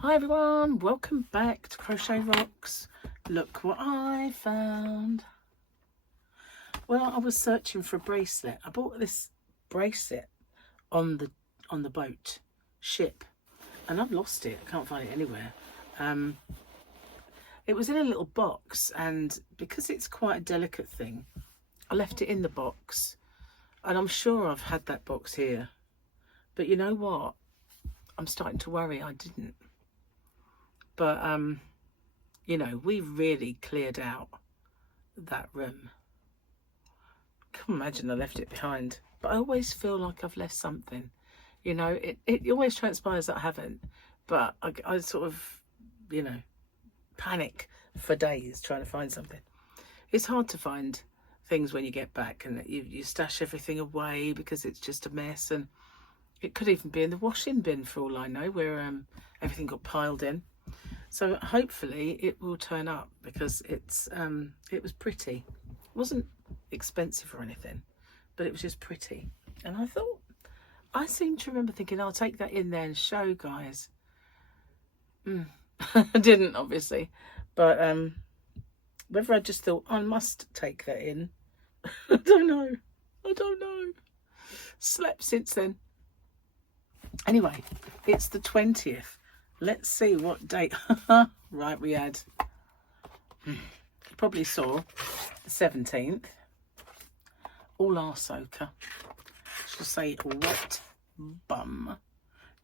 Hi everyone, welcome back to Crochet Rocks. Look what I found. Well, I was searching for a bracelet. I bought this bracelet on the boat ship, and I've lost it. I can't find it anywhere. It was in a little box, and because it's quite a delicate thing, I left it in the box, and I'm sure I've had that box here. But you know what? I'm starting to worry I didn't. But, you know, we really cleared out that room. Can't imagine I left it behind. But I always feel like I've left something. You know, it always transpires that I haven't. But I sort of, you know, panic for days trying to find something. It's hard to find things when you get back and you stash everything away because it's just a mess. And it could even be in the washing bin for all I know, where everything got piled in. So hopefully it will turn up because it was pretty. It wasn't expensive or anything, but it was just pretty. And I thought, I seem to remember thinking, I'll take that in there and show guys. I didn't, obviously, but whether I just thought I must take that in, I don't know. Slept since then. Anyway, it's the 20th. Let's see what date. Right, we had, you probably saw the 17th, all our soaker. She'll say wet bum.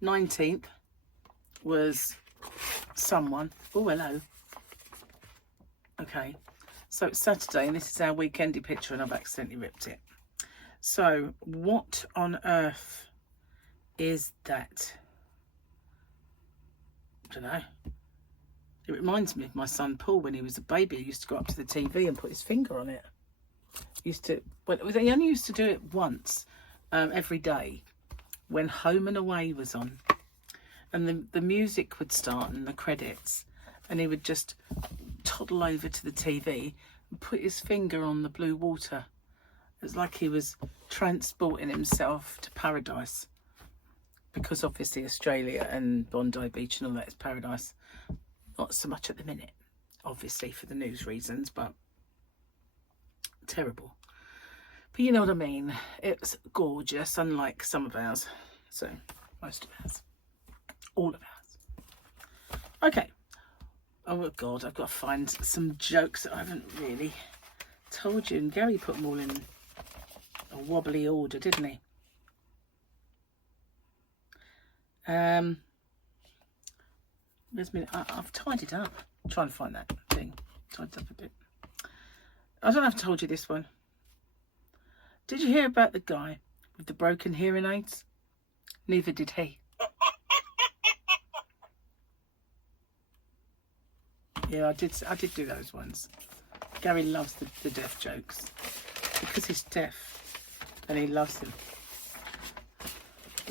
19th was someone. Oh, hello. Okay, so it's Saturday and this is our weekendy picture and I've accidentally ripped it. So what on earth is that? I don't know. It reminds me of my son Paul when he was a baby. He used to go up to the TV and put his finger on it. He only used to do it once every day when Home and Away was on, and the music would start and the credits, and he would just toddle over to the TV and put his finger on the blue water. It was like he was transporting himself to paradise. Because obviously Australia and Bondi Beach and all that is paradise. Not so much at the minute, obviously for the news reasons, but terrible. But you know what I mean. It's gorgeous, unlike some of ours. So, most of ours. All of ours. Okay. Oh God, I've got to find some jokes that I haven't really told you. And Gary put them all in a wobbly order, didn't he? Where's me? I've tidied up. I'm trying to find that thing. Tidied up a bit. I don't know if I told you this one. Did you hear about the guy with the broken hearing aids? Neither did he. Yeah, I did do those ones. Gary loves the deaf jokes because he's deaf and he loves them.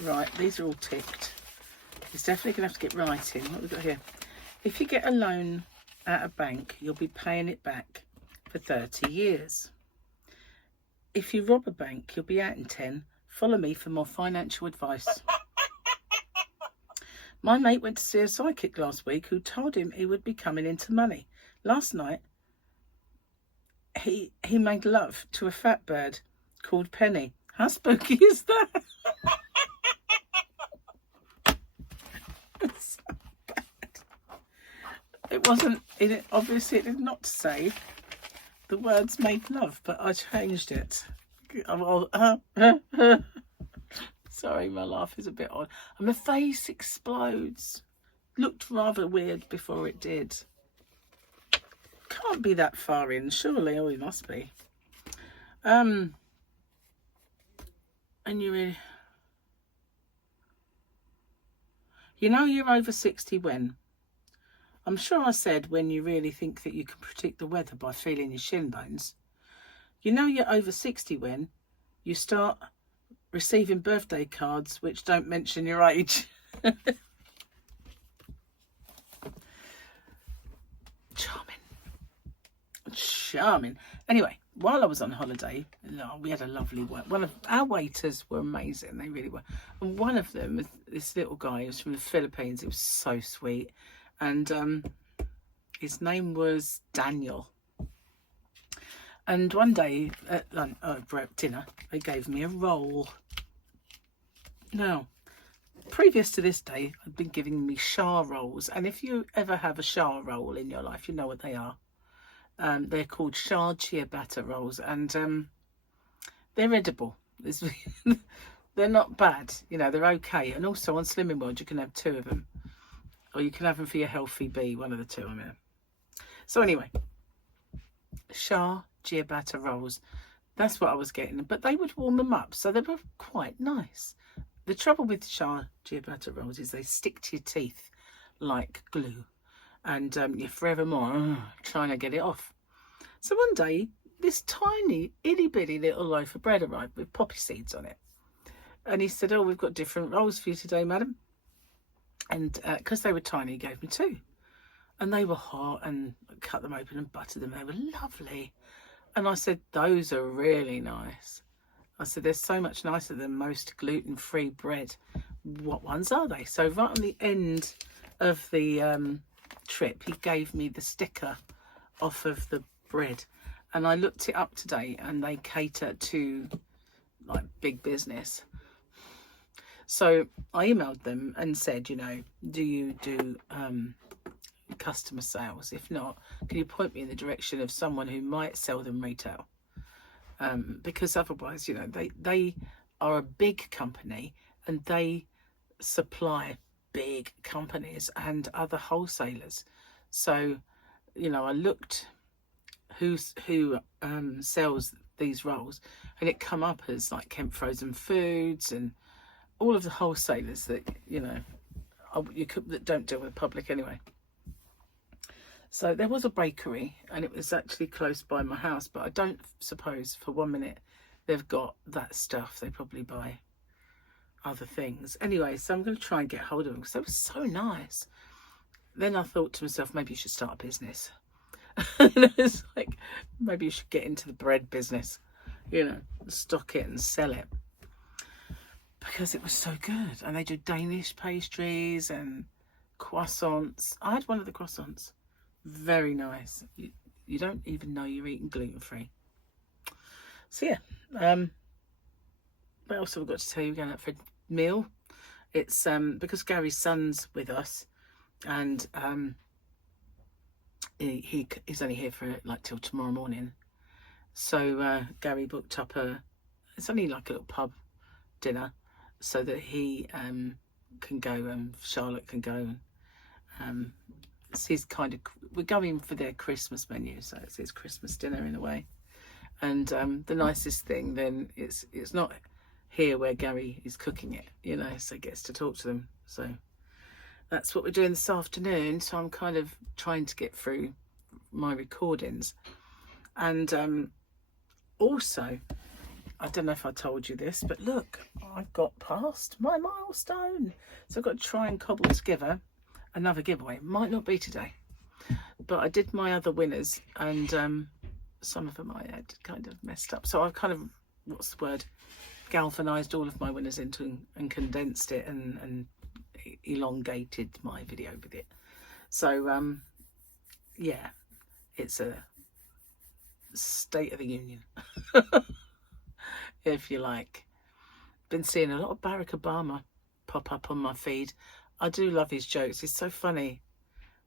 Right, these are all ticked. It's definitely going to have to get writing. What have we got here? If you get a loan at a bank, you'll be paying it back for 30 years. If you rob a bank, you'll be out in 10. Follow me for more financial advice. My mate went to see a psychic last week who told him he would be coming into money. Last night, he made love to a fat bird called Penny. How spooky is that? It wasn't, obviously it did not say the words made love, but I changed it. Sorry, my laugh is a bit odd. And my face explodes. Looked rather weird before it did. Can't be that far in, surely. Oh, it must be. And you know you're over 60 when? I'm sure I said when you really think that you can predict the weather by feeling your shin bones. You know you're over 60 when you start receiving birthday cards which don't mention your age. Charming. Anyway, while I was on holiday, we had a lovely one of our waiters were amazing. They really were. And one of them was this little guy. He was from the Philippines. He was so sweet. And his name was Daniel. And one day at dinner, they gave me a roll. Now, previous to this day, I'd been giving me char rolls. And if you ever have a char roll in your life, you know what they are. They're called char ciabatta rolls, and they're edible. They're not bad, you know, they're okay. And also on Slimming World, you can have 2 of them, or you can have them for your healthy bee, one of the 2. I mean, so anyway, char ciabatta rolls. That's what I was getting, but they would warm them up, so they were quite nice. The trouble with char ciabatta rolls is they stick to your teeth like glue. And you're forevermore trying to get it off. So one day, this tiny, itty-bitty little loaf of bread arrived with poppy seeds on it. And he said, oh, we've got different rolls for you today, madam. And because they were tiny, he gave me 2. And they were hot, and I cut them open and buttered them. They were lovely. And I said, those are really nice. I said, they're so much nicer than most gluten-free bread. What ones are they? So right on the end of the trip, he gave me the sticker off of the bread, and I looked it up today, and they cater to like big business. So I emailed them and said, you know, do you do customer sales? If not, can you point me in the direction of someone who might sell them retail? Because otherwise, you know, they are a big company, and they supply big companies and other wholesalers. So, you know, I looked who sells these rolls, and it come up as like Kemp Frozen Foods and all of the wholesalers that, you know, that don't deal with the public anyway. So there was a bakery, and it was actually close by my house, but I don't suppose for 1 minute they've got that stuff. They probably buy other things. Anyway, so I'm going to try and get hold of them because they were so nice. Then I thought to myself, maybe you should start a business. It's like, maybe you should get into the bread business, you know, stock it and sell it, because it was so good. And they do Danish pastries and croissants. I had one of the croissants. Very nice. You don't even know you're eating gluten-free. So yeah, what else have I got to tell you? We're going out for a meal. It's because Gary's son's with us, and he's only here for like till tomorrow morning. So Gary booked up it's only like a little pub dinner, so that he can go and Charlotte can go. It's his kind of, we're going for their Christmas menu, so it's his Christmas dinner in a way. And the nicest thing then, it's not here where Gary is cooking it, you know, so he gets to talk to them. So that's what we're doing this afternoon. So I'm kind of trying to get through my recordings. And also, I don't know if I told you this, but look, I got past my milestone. So I've got to try and cobble together another giveaway. It might not be today, but I did my other winners, and some of them I had kind of messed up. So I've kind of, what's the word, galvanised all of my winners into and condensed it and elongated my video with it. So yeah, it's a State of the Union, if you like. Been seeing a lot of Barack Obama pop up on my feed. I do love his jokes. He's so funny.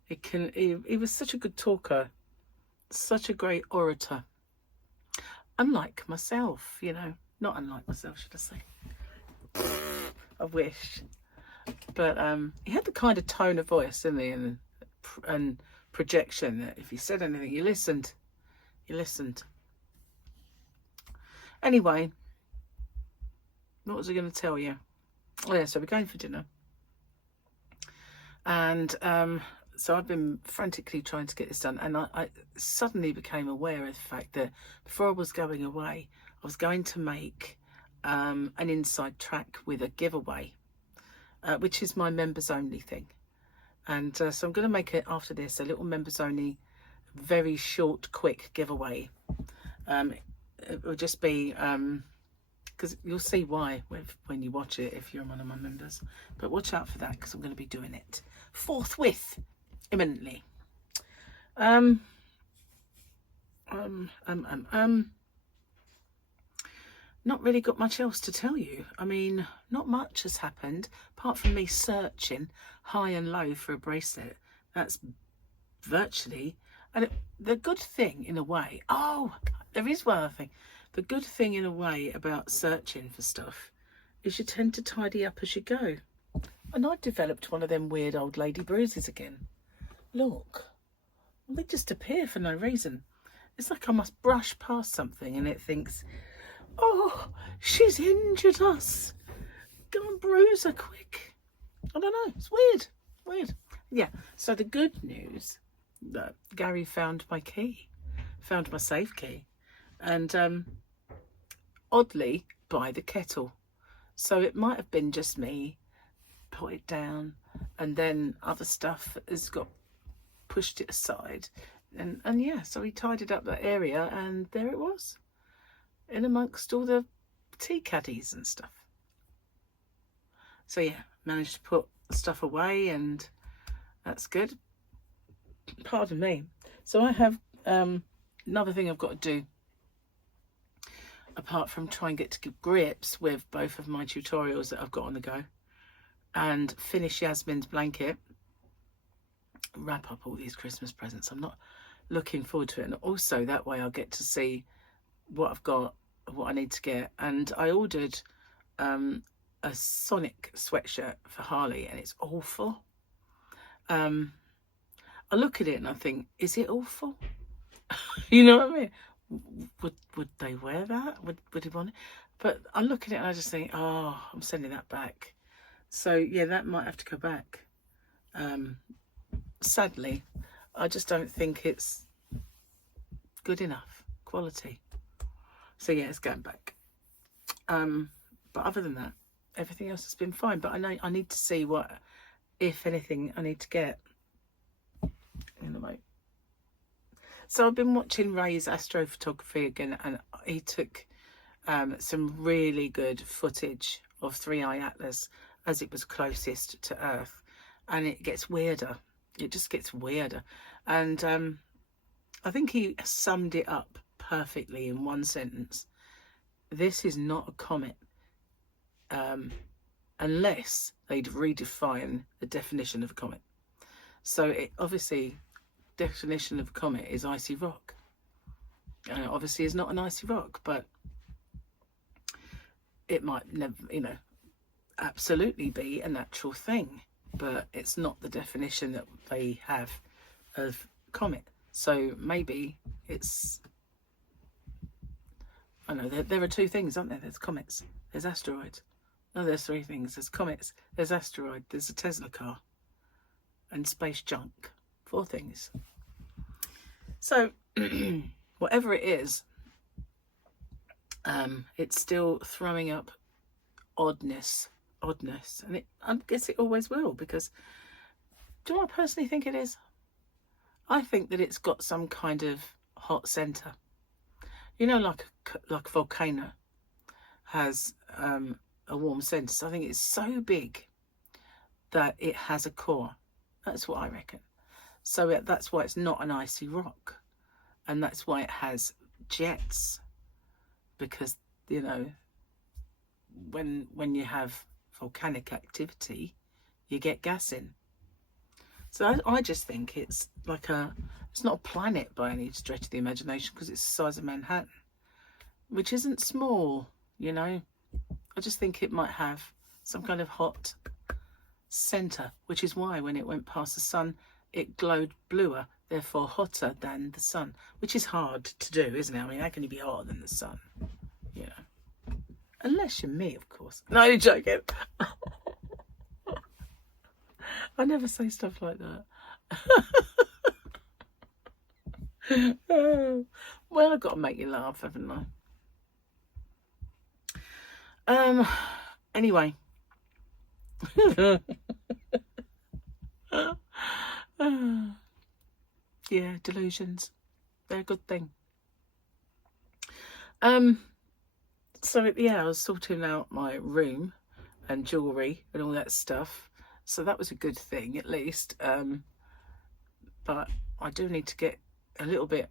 He was such a good talker, such a great orator. Unlike myself, you know, not unlike myself, should I say? I wish. But he had the kind of tone of voice, didn't he, and projection that if he said anything, you listened. You listened. Anyway, what was I going to tell you? Oh yeah, so we're going for dinner. And so I've been frantically trying to get this done, and I suddenly became aware of the fact that before I was going away, I was going to make an inside track with a giveaway, which is my members only thing. And so I'm going to make it after this a little members only, very short, quick giveaway. It will just be because you'll see why when you watch it if you're one of my members. But watch out for that, because I'm going to be doing it forthwith, imminently. Not really got much else to tell you. I mean, not much has happened apart from me searching high and low for a bracelet. That's virtually, and the good thing in a way, oh, there is one other thing. The good thing in a way about searching for stuff is you tend to tidy up as you go. And I've developed one of them weird old lady bruises again. Look, they just appear for no reason. It's like I must brush past something and it thinks, oh, she's injured us. Go and bruise her quick. I don't know, it's weird, weird. Yeah, so the good news, that Gary found my key, found my safe key, and oddly by the kettle. So it might have been just me put it down, and then other stuff has got pushed it aside, and yeah, so he tidied up that area, and there it was, in amongst all the tea caddies and stuff. So yeah, managed to put stuff away, and that's good. Pardon me. So I have another thing I've got to do, apart from try and get to grips with both of my tutorials that I've got on the go, and finish Yasmin's blanket, wrap up all these Christmas presents. I'm not looking forward to it, and also that way I'll get to see what I've got, what I need to get. And I ordered a Sonic sweatshirt for Harley, and it's awful. I look at it and I think, is it awful? You know what I mean? Would they wear that? Would he want it? But I look at it and I just think, oh, I'm sending that back. So yeah, that might have to go back. Sadly, I just don't think it's good enough quality. So yeah, it's going back. But other than that, everything else has been fine. But I know I need to see what, if anything, I need to get. Anyway, so I've been watching Ray's astrophotography again, and he took some really good footage of 3i Atlas as it was closest to Earth, and it gets weirder. It just gets weirder, and I think he summed it up perfectly in one sentence. This is not a comet, unless they'd redefine the definition of a comet. So it obviously, definition of a comet is icy rock. And it obviously is not an icy rock, but it might never, you know, absolutely be a natural thing, but it's not the definition that they have of comet. So maybe it's, I know there are two things, aren't there? There's comets, there's asteroids. No, there's three things. There's comets, there's asteroid, there's a Tesla car, and space junk. 4 things. So whatever it is, it's still throwing up oddness, and I guess it always will, because do you know what I personally think it is? I think that it's got some kind of hot center. You know, like a volcano has a warm center. So I think it's so big that it has a core. That's what I reckon. So that's why it's not an icy rock, and that's why it has jets, because, you know, when you have volcanic activity, you get gas in. So I just think it's like it's not a planet by any stretch of the imagination, because it's the size of Manhattan, which isn't small, you know. I just think it might have some kind of hot center, which is why when it went past the sun, it glowed bluer, therefore hotter than the sun, which is hard to do, isn't it? I mean, how can you be hotter than the sun? You know, unless you're me, of course. No, you're joking. I never say stuff like that. Well, I've got to make you laugh, haven't I? Anyway. Yeah, delusions. They're a good thing. So yeah, I was sorting out my room and jewellery and all that stuff. So that was a good thing, at least. But I do need to get a little bit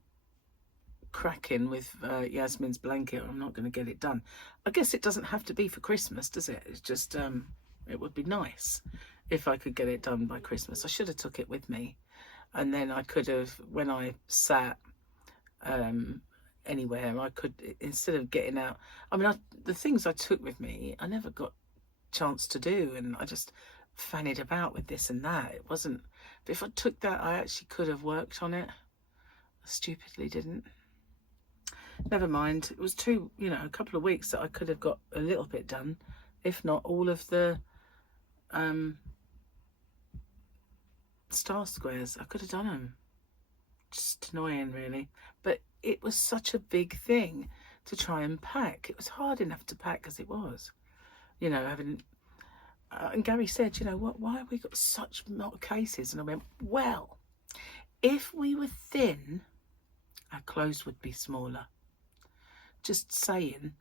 cracking with Yasmin's blanket. I'm not going to get it done. I guess it doesn't have to be for Christmas, does it? It's just it would be nice if I could get it done by Christmas. I should have took it with me, and then I could have, when I sat anywhere, I could, instead of getting out, I mean, the things I took with me I never got chance to do, and I just fannied about with this and that. It wasn't, but if I took that, I actually could have worked on it. I stupidly didn't. Never mind. It was too, you know, a couple of weeks that I could have got a little bit done, if not all of the star squares. I could have done them. Just annoying, really. But it was such a big thing to try and pack. It was hard enough to pack as it was, you know, having and Gary said, you know, why have we got such lot of cases? And I went, well, if we were thin, our clothes would be smaller. Just saying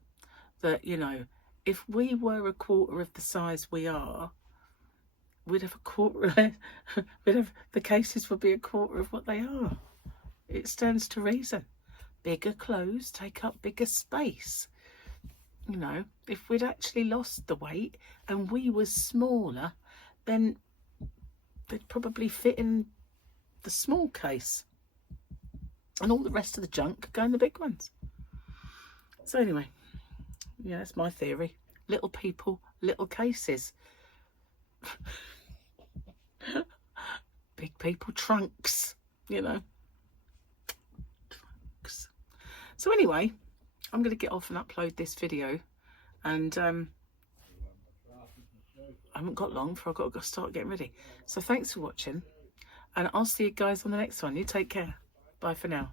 that, you know, if we were a quarter of the size we are, we'd have a quarter, the cases would be a quarter of what they are. It stands to reason. Bigger clothes take up bigger space. You know, if we'd actually lost the weight and we were smaller, then they'd probably fit in the small case, and all the rest of the junk could go in the big ones. So anyway, yeah, that's my theory. Little people, little cases. Big people, trunks, you know. Trunks. So anyway, I'm going to get off and upload this video, and I haven't got long before I've got to start getting ready. So thanks for watching, and I'll see you guys on the next one. You take care. Bye for now.